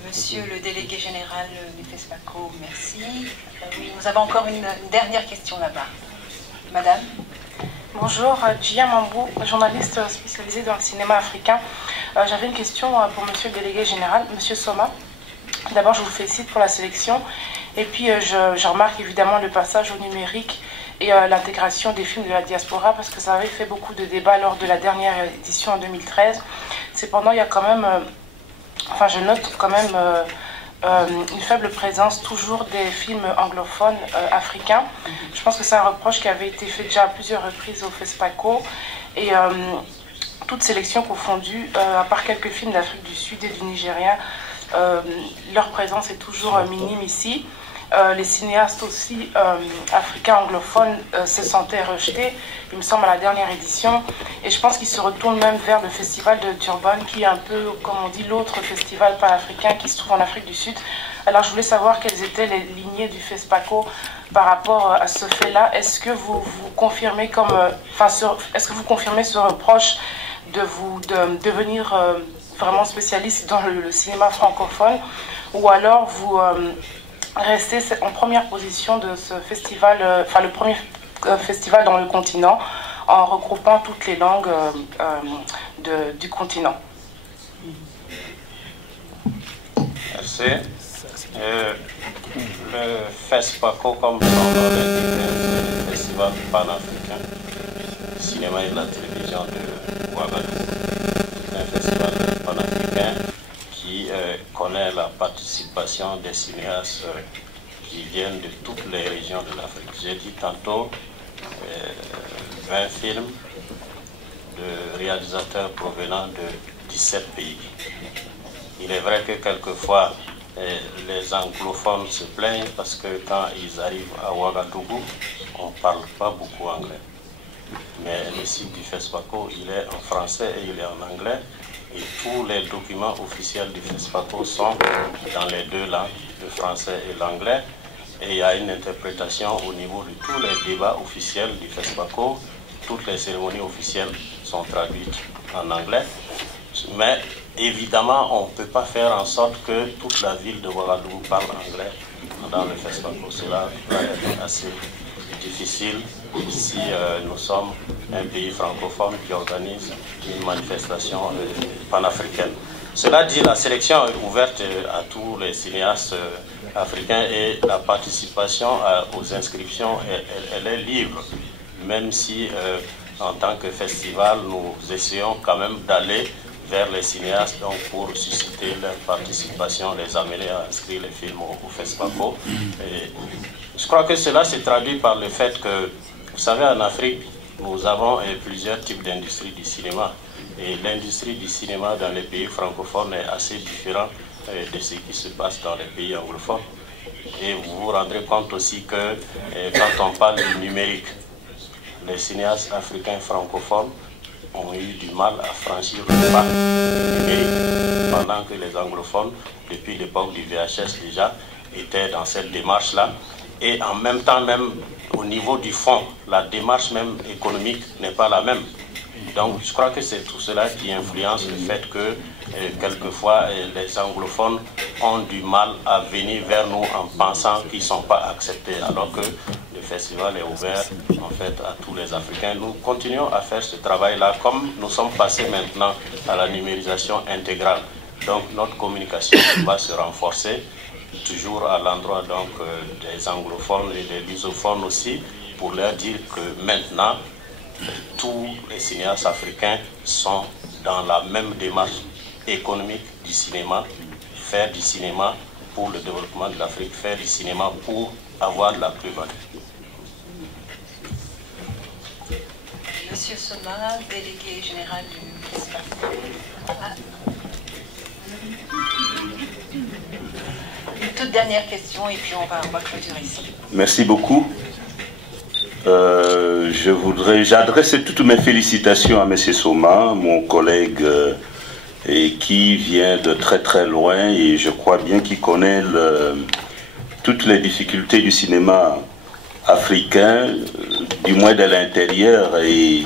Monsieur le délégué général du FESPACO, merci. Oui, nous avons encore une dernière question là-bas. Madame. Bonjour, Gia Mambou, journaliste spécialisée dans le cinéma africain. J'avais une question pour monsieur le délégué général, monsieur Soma. D'abord, je vous félicite pour la sélection. Et puis, je remarque évidemment le passage au numérique et l'intégration des films de la diaspora, parce que ça avait fait beaucoup de débats lors de la dernière édition en 2013. Cependant, il y a quand même... Enfin, je note quand même une faible présence toujours des films anglophones africains. Je pense que c'est un reproche qui avait été fait déjà à plusieurs reprises au FESPACO. Et toutes sélections confondues, à part quelques films d'Afrique du Sud et du Nigeria, leur présence est toujours minime ici. Les cinéastes aussi africains anglophones se sentaient rejetés, il me semble, à la dernière édition. Et je pense qu'ils se retournent même vers le festival de Durban, qui est un peu, comme on dit, l'autre festival pan-africain qui se trouve en Afrique du Sud. Alors je voulais savoir quelles étaient les lignées du FESPACO par rapport à ce fait-là. Est-ce que vous confirmez est-ce que vous confirmez ce reproche de devenir vraiment spécialiste dans le cinéma francophone, ou alors vous resté en première position de ce festival, enfin le premier festival dans le continent, en regroupant toutes les langues du continent. Merci. Le FESPACO, comme son nom l'indique, c'est le Festival panafricain du cinéma et de la télévision de Ouagadougou. C'est un festival panafricain qui connaît la participation des cinéastes qui viennent de toutes les régions de l'Afrique. J'ai dit tantôt 20 films de réalisateurs provenant de 17 pays. Il est vrai que quelquefois les anglophones se plaignent parce que quand ils arrivent à Ouagadougou, on ne parle pas beaucoup anglais. Mais le site du FESPACO, il est en français et il est en anglais. Et tous les documents officiels du FESPACO sont dans les deux langues, le français et l'anglais. Et il y a une interprétation au niveau de tous les débats officiels du FESPACO. Toutes les cérémonies officielles sont traduites en anglais. Mais évidemment, on ne peut pas faire en sorte que toute la ville de Ouagadougou parle anglais dans le FESPACO. Cela va être assez difficile si nous sommes un pays francophone qui organise une manifestation panafricaine. Cela dit, la sélection est ouverte à tous les cinéastes africains et la participation aux inscriptions, elle est libre, même si en tant que festival, nous essayons quand même d'aller vers les cinéastes donc pour susciter leur participation, les amener à inscrire les films au FESPACO. Et je crois que cela se traduit par le fait que, vous savez, en Afrique, nous avons plusieurs types d'industries du cinéma. Et l'industrie du cinéma dans les pays francophones est assez différente de ce qui se passe dans les pays anglophones. Et vous vous rendrez compte aussi que quand on parle du numérique, les cinéastes africains francophones ont eu du mal à franchir le pas numérique, pendant que les anglophones, depuis l'époque du VHS déjà, étaient dans cette démarche-là. Et en même temps, même au niveau du fond, la démarche même économique n'est pas la même. Donc je crois que c'est tout cela qui influence le fait que quelquefois les anglophones ont du mal à venir vers nous en pensant qu'ils ne sont pas acceptés, alors que le festival est ouvert en fait à tous les Africains. Nous continuons à faire ce travail-là comme nous sommes passés maintenant à la numérisation intégrale. Donc notre communication va se renforcer, toujours à l'endroit donc des anglophones et des lusophones aussi, pour leur dire que maintenant, tous les cinéastes africains sont dans la même démarche économique du cinéma, faire du cinéma pour le développement de l'Afrique, faire du cinéma pour avoir de la plus-value. Monsieur Soma, délégué général du FESPACO. Une toute dernière question et puis on va clôturer ici. Merci beaucoup. J'adresse toutes mes félicitations à M. Soma, mon collègue et qui vient de très très loin, et je crois bien qu'il connaît toutes les difficultés du cinéma africain, du moins de l'intérieur, et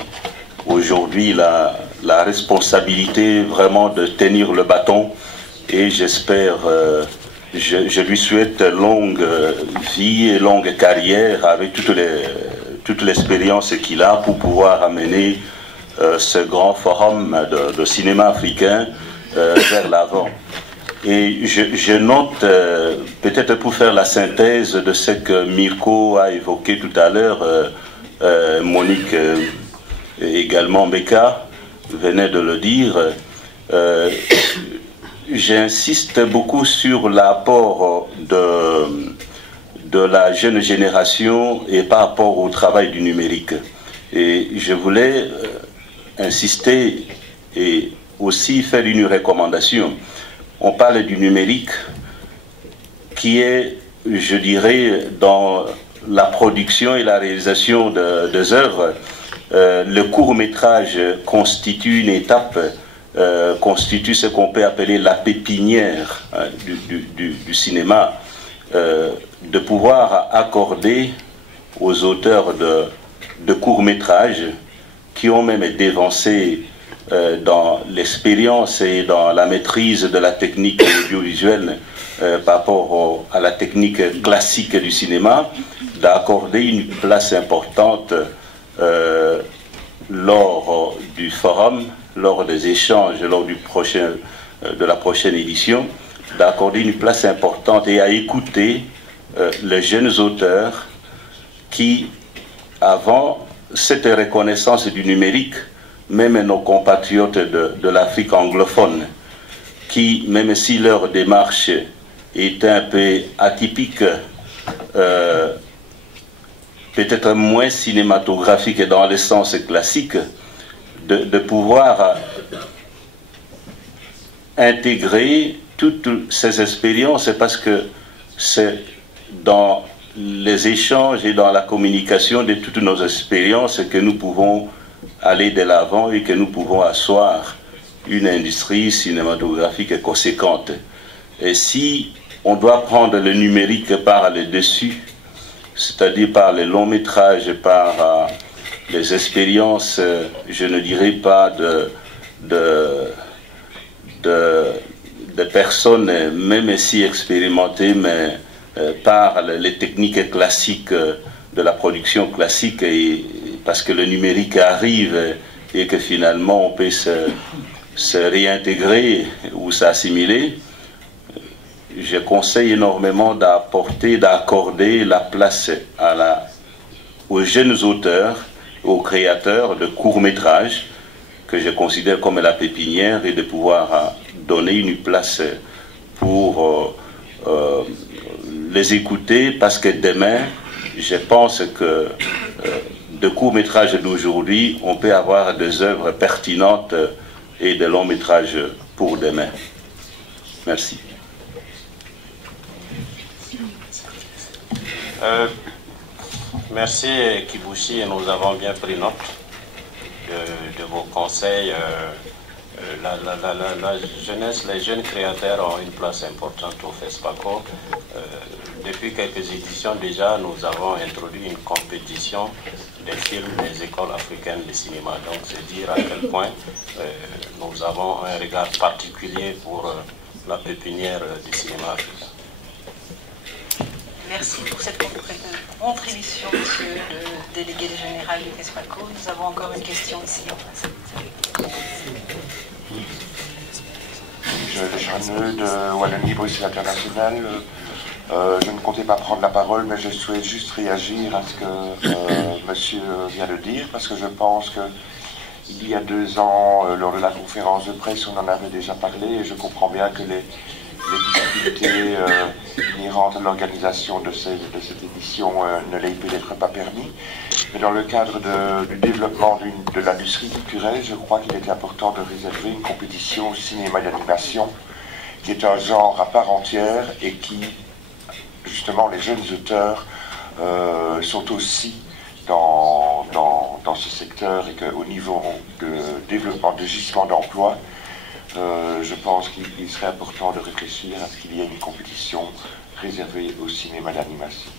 aujourd'hui la responsabilité vraiment de tenir le bâton, et j'espère, je lui souhaite longue vie et longue carrière avec toute l'expérience qu'il a pour pouvoir amener ce grand forum de cinéma africain vers l'avant. Et je note, peut-être pour faire la synthèse de ce que Mirko a évoqué tout à l'heure, Monique également, Beka venait de le dire, j'insiste beaucoup sur l'apport de la jeune génération et par rapport au travail du numérique. Et je voulais insister et aussi faire une recommandation. On parle du numérique qui est, je dirais, dans la production et la réalisation des œuvres. Le court-métrage constitue une étape, constitue ce qu'on peut appeler la pépinière du cinéma. De pouvoir accorder aux auteurs de courts-métrages qui ont même dévancé dans l'expérience et dans la maîtrise de la technique audiovisuelle par rapport à la technique classique du cinéma, d'accorder une place importante lors du forum, lors des échanges, lors de la prochaine édition, d'accorder une place importante et à écouter les jeunes auteurs qui, avant cette reconnaissance du numérique, même nos compatriotes de l'Afrique anglophone, qui, même si leur démarche est un peu atypique, peut-être moins cinématographique dans le sens classique, de pouvoir intégrer toutes ces expériences, parce que c'est dans les échanges et dans la communication de toutes nos expériences que nous pouvons aller de l'avant et que nous pouvons asseoir une industrie cinématographique conséquente. Et si on doit prendre le numérique par le dessus, c'est-à-dire par les longs métrages, par les expériences, je ne dirais pas de personnes, même si expérimentées, mais par les techniques classiques de la production classique, et parce que le numérique arrive et que finalement on peut se réintégrer ou s'assimiler, je conseille énormément d'accorder la place aux jeunes auteurs, aux créateurs de courts-métrages, que je considère comme la pépinière, et de pouvoir donner une place pour les écouter, parce que demain, je pense que de courts-métrages d'aujourd'hui, on peut avoir des œuvres pertinentes et de longs-métrages pour demain. Merci. Merci Kibushi, et nous avons bien pris note de vos conseils. La jeunesse, les jeunes créateurs ont une place importante au FESPACO. Depuis quelques éditions déjà, nous avons introduit une compétition des films des écoles africaines de cinéma. Donc c'est dire à quel point nous avons un regard particulier pour la pépinière du cinéma africain. Merci pour cette contribution, monsieur le délégué général du FESPACO. Nous avons encore une question ici en face. Jeanneux de Wallonie-Bruxelles International. Je ne comptais pas prendre la parole, mais je souhaite juste réagir à ce que monsieur vient de dire, parce que je pense qu'il y a 2 ans, lors de la conférence de presse, on en avait déjà parlé, et je comprends bien que les difficultés inhérentes à l'organisation de cette édition ne l'aient peut-être pas permis. Mais dans le cadre du développement de l'industrie culturelle, je crois qu'il était important de réserver une compétition cinéma d'animation, qui est un genre à part entière et qui, justement, les jeunes auteurs sont aussi dans ce secteur, et qu'au niveau de développement, de gisement d'emploi, je pense qu'il serait important de réfléchir à ce qu'il y ait une compétition réservée au cinéma d'animation.